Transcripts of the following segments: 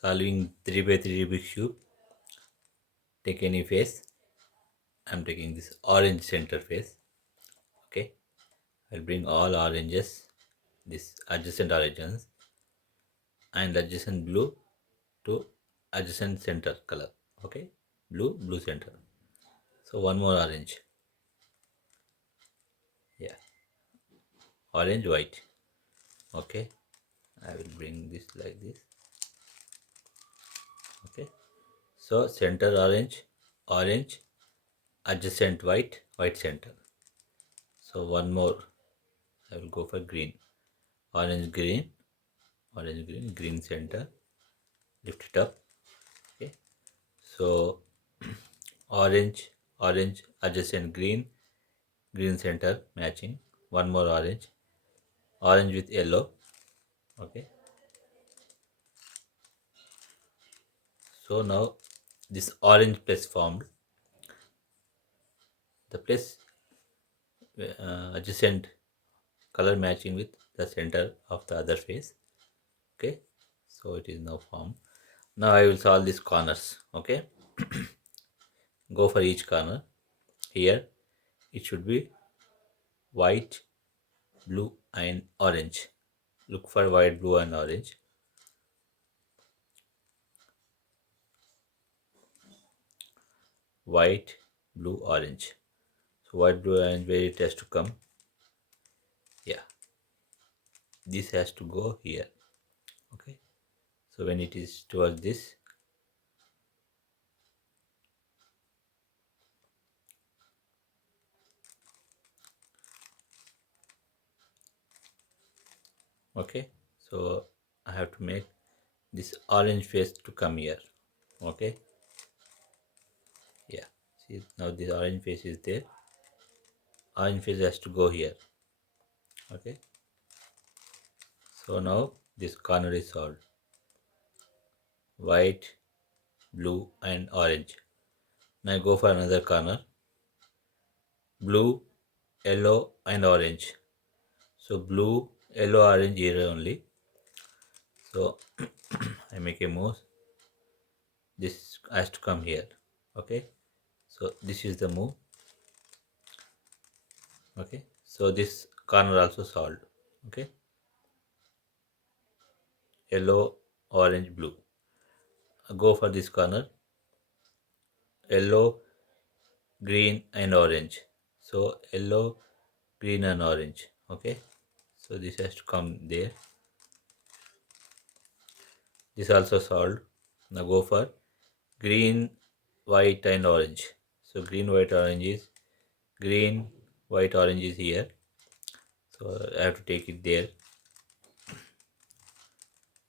Solving 3 by 3 Rubik's Cube. Take any face. I'm taking this orange center face. Okay. I'll bring all oranges, this adjacent oranges, and adjacent blue to adjacent center color. Okay. Blue center. So one more orange. Yeah. Orange, white. Okay. I will bring this like this. Okay. So center orange, adjacent white center. So one more. I will go for green. Orange, green center. Lift it up. Okay. So orange, adjacent green center matching. One more orange with yellow. Okay. So now this orange place formed. The place adjacent color matching with the center of the other face. Okay. So it is now formed. Now I will solve these corners. Okay. Go for each corner. Here it should be white, blue and orange. Look for white, blue and orange. White, blue, orange. So white, blue, orange, where it has to come? Yeah, this has to go here. Okay. So when it is towards this, okay. So I have to make this orange face to come here. Okay. Yeah. See, now this orange face is there. Orange face has to go here. Okay. So now this corner is solved. White, blue and orange. Now I go for another corner. Blue, yellow and orange. So blue, yellow, orange here only. So I make a move. This has to come here. Okay. So this is the move. Okay. So this corner also solved. Okay. Yellow, orange, blue. Go for this corner. Yellow, green and orange. So yellow, green and orange. Okay. So this has to come there. This also solved. Now go for green, white and orange. So green, white, orange is green, white, orange is here. So I have to take it there.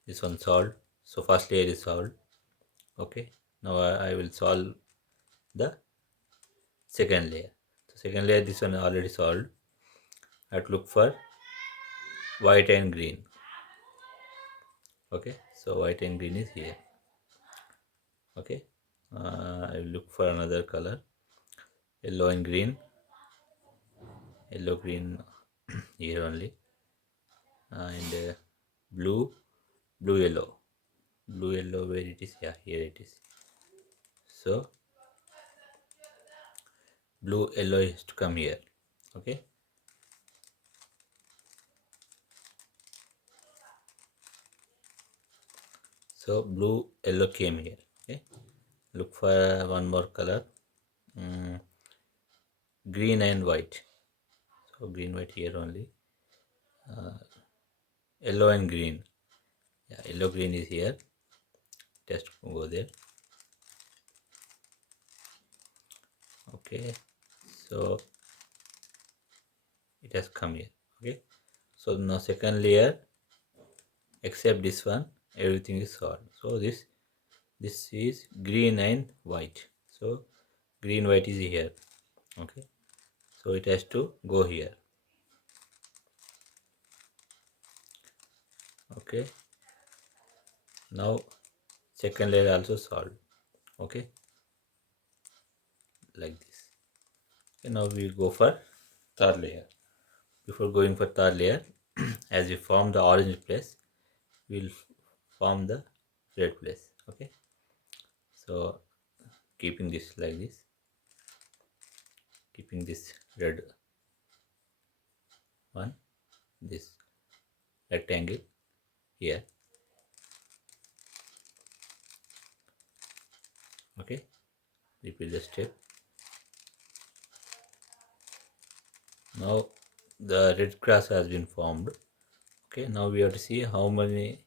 This one solved. So first layer is solved. Okay. Now I will solve the second layer. So second layer, this one already solved. I have to look for white and green. Okay. So white and green is here. Okay. I will look for another color. Yellow and green. Yellow, green here only. And blue, yellow. Blue, yellow, where it is? Yeah, here it is. So blue, yellow is to come here. Okay. So blue, yellow came here. Okay. Look for one more color. Mm, green and white. So green, white here only. Yellow and green. Yeah, yellow, green is here. Just go there. Okay. So it has come here. Okay. So now second layer, except this one, everything is solved. So this is green and white. So green, white is here. Okay. So it has to go here. Okay. Now second layer also solved. Okay. Like this. Okay, now we go for third layer. Before going for third layer, as we form the orange place, we'll form the red place. Okay, so keeping this like this, keeping this red one, this rectangle here. Okay, repeat the step. Now the red cross has been formed. Okay, now we have to see how many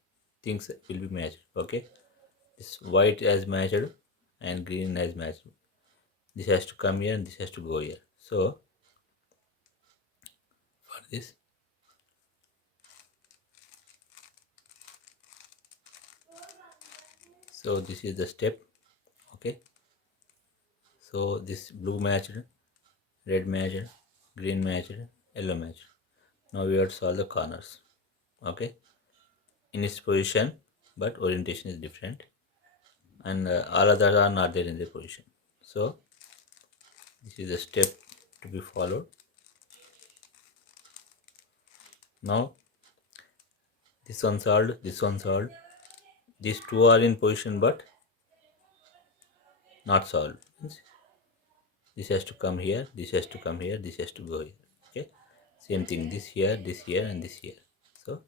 things will be matched. Okay, this white has matched and green has matched. This has to come here and this has to go here. So for this, so this is the step. Okay, so this blue matched, red matched, green matched, yellow matched. Now we have to solve the corners. Okay, in its position, but orientation is different, and all others are not there in their position. So this is the step to be followed. Now this one solved, this one solved. These two are in position but not solved. This has to come here, this has to come here, this has to go here. Okay, same thing, this here, and this here. So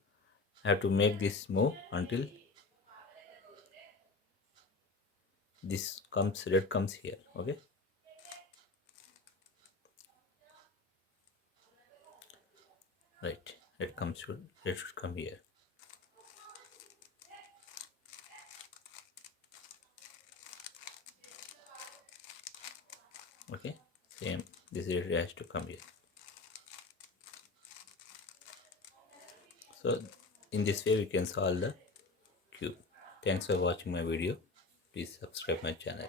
I have to make this move until this comes, red comes here. Okay, right, red should come here. Okay, same, this red has to come here. So in this way we can solve the cube. Thanks for watching my video. Please subscribe my channel.